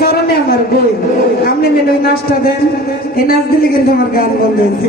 কারণে আমার বই আপনি মেন নাচটা দেন, এই নাচ দিলে কিন্তু আমার গান বন্ধ হয়েছে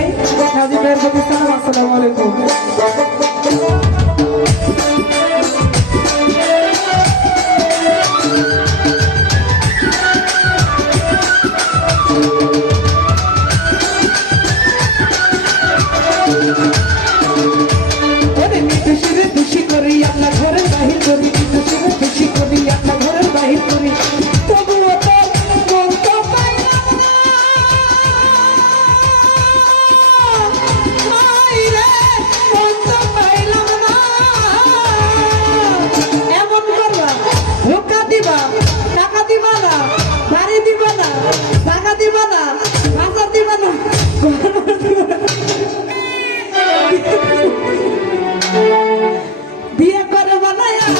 জানাই নাজিবের প্রতিষ্ঠান আসসালামু আলাইকুম। 那样